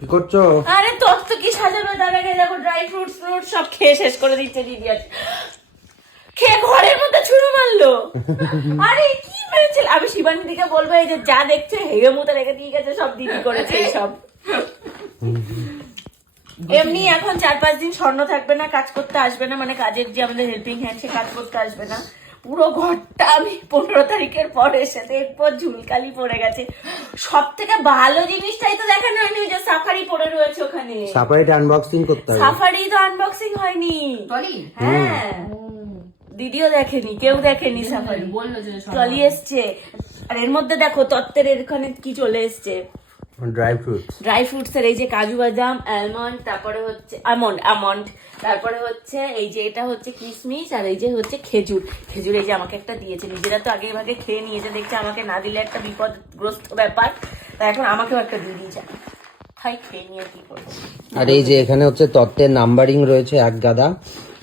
কি করছো? আরে তোর তো কি সাজানো, তার আগে দেখো ড্রাই ফ্রুটস সব খেয়ে শেষ করে দিচ্ছে দিদি। আজ খেয়ে ঘরের মধ্যে ছুঁড়ে মারলো। আরে কি হয়েছিল? আমি শিবানী দিকে বলবো এই যে যা দেখছে হেগে মুতে রেখে দিয়ে গেছে, সব দিদি করেছে সব। এমনি এখন 4-5 দিন স্বর্ণ থাকবে না, কাজ করতে আসবে না, মানে কাজের যে আমাদের হেল্পিং হ্যান্ড সে কাজ করতে আসবে না। পুরো ঘরটা আমি 15 তারিখের পর এসে দেখবো ঝুলকালি পড়ে গেছে। সব থেকে ভালো জিনিসটাই তো দেখানো হয়নি, ওই যে সাফারি পড়ে রয়েছে ওখানে। সাফারিটা আনবক্সিং করতে হবে। সাফারি তো আনবক্সিং হয়নি। হ্যাঁ, দিদিও দেখেনি, কেউ দেখেনি সাফারি। বললো যে চলি এসছে। আর এর মধ্যে দেখো তত্ত্বের এখানে কি চলে এসছে, ড্রাই ফ্রুটস এর এই যে কাজু বাদাম, আলমন্ড, তারপরে হচ্ছে আমন্ড, তারপরে হচ্ছে এই যে এটা হচ্ছে কিশমিশ, আর এই যে হচ্ছে খেজুর। খেজুর এই যে আমাকে একটা দিয়েছে, নিজেরা তো আগে ভাগে খেয়ে নিয়েছে, দেখছে আমাকে না দিলে একটা বিপদগ্রস্ত ব্যাপার, তাই এখন আমাকেও একটা দিয়ে দিয়েছে। খাই, খেয়ে নিয়ে কি করবো। আর এই যে এখানে হচ্ছে তত্ত্বের নাম্বারিং রয়েছে এক গাদা,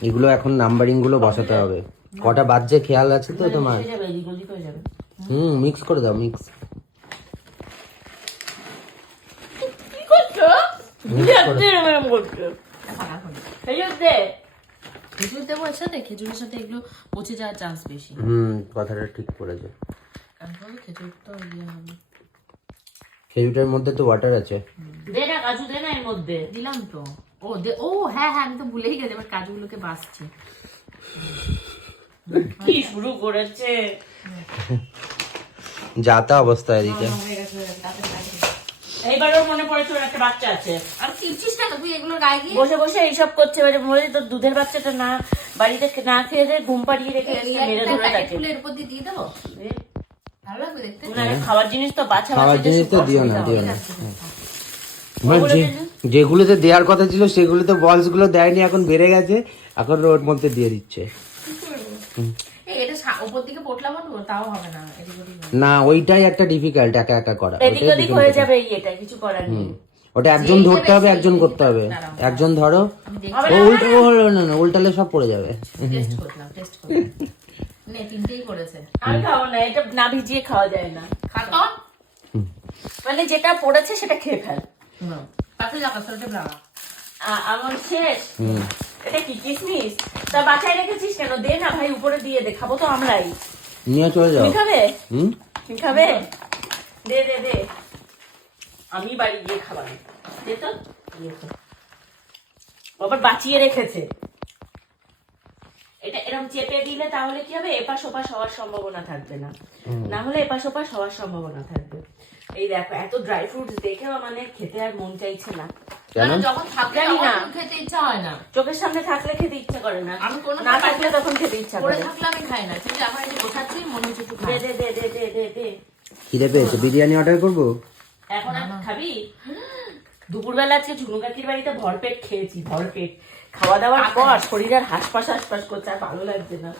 এগুলো এখন নাম্বারিং গুলো বসাতে হবে। কটা বাজছে খেয়াল আছে তো তোমার? হয়ে যাবে, এদিক ওদিক হয়ে যাবে। মিক্স করে দাও, মিক্স। কি করছো? এরকম করছো? খেজুর দে। খেজুর দেবো এর সাথে, খেজুরের সাথে এগুলো পচে যাওয়ার চান্স বেশি। কথাটা ঠিক করেছে। কারণ খেজুর তো ইয়ে হবে। খেজুরের মধ্যে তো ওয়াটার আছে। দে না কাজু, দে না এর মধ্যে। দিলাম তো। ও হ্যাঁ হ্যাঁ, আমি তো ভুলেই গেছি, এবার কাজুগুলোকে বাছছি। কি শুরু করেছে? যাতা অবস্থা এদিকে। এইবারও মনে পড়েছে ওর একটা বাচ্চা আছে। আর চিপছিস কেন তুই এগুলোর গায়ে গিয়ে? বসে বসে এইসব করছে, এবারে বলে তোর দুধের বাচ্চাটা না বাড়িতে না খেয়ে দিয়ে ঘুম পাড়িয়ে রেখে এসে মেরে ধরে থাকে। এর উপর দিয়ে দেবো, ভালো লাগবে দেখতে। না, খাবার জিনিস তো বাছা খাওয়ার বাছা জিনিস তো দিও না, দিও না। যেগুলোতে দেওয়ার কথা ছিল সেগুলোতে বলস গুলো দেয়নি, এখন বেড়ে গেছে, এখন ওর মধ্যে দিয়ে দিচ্ছে। এটা উপর দিকে পটলা বানাবো, তাও হবে না। না, ওইটাই একটা ডিফিকাল্ট, একা একা করা। এদিক ওদিক হয়ে যাবে, এটা কিছু করার নেই। ওটা একজন ধরতে হবে, একজন করতে হবে। একজন ধরো, ও হলো না, উল্টালে সব পড়ে যাবে। টেস্ট করলাম, টেস্ট করলাম। নে, তিনটেই করেছে। আমি খাবো না, এটা না ভিজিয়ে খাওয়া যায় না। খাতো মানে যেটা পড়েছে সেটা খেয়ে ফেল। তাতে লাগা সরতে লাগা। আমার শেষ। এটা কি কিসমিস? তা বাছাই রেখেছিস কেন? দে না ভাই, উপরে দিয়ে দে, খাবো তো আমরাই। নিয়ে চলে যাও। তুমি খাবে? হুম, তুমি খাবে? দে দে দে, আমি বাড়ি গিয়ে খাবার দে তো। আবার বাঁচিয়ে রেখেছে। এটা এরকম চেপে দিলে তাহলে কি হবে, এপাশ ওপাশ হওয়ার সম্ভাবনা থাকবে না, না হলে এপাশ ওপাশ হওয়ার সম্ভাবনা থাকবে। এই দেখো, এত ড্রাই ফ্রুটস দেখেও মানে খেতে আর মন চাইছে না। যখন থাকলে না খেতে ইচ্ছা হয় না, চোখের সামনে থাকলে খেতে ইচ্ছা করে না, আমি কোনো না থাকলে তখন খেতে ইচ্ছা করে করে। থাকলে আমি খাই না, কিন্তু এখন এই যে বসাচ্ছি মনে হচ্ছে একটু দে খাই। দে দে দে দে দে দে। খিদে পেয়েছে, বিরিয়ানি অর্ডার করবো। এখন আর খাবি? দুপুরবেলা আজকে ঝুনু কাকির বাড়িতে ভরপেট খেয়েছি, ভরপেট। খাওয়া দাওয়ার পর শরীর আর হাসপাস হাসপাস করছে, আর ভালো লাগছে না।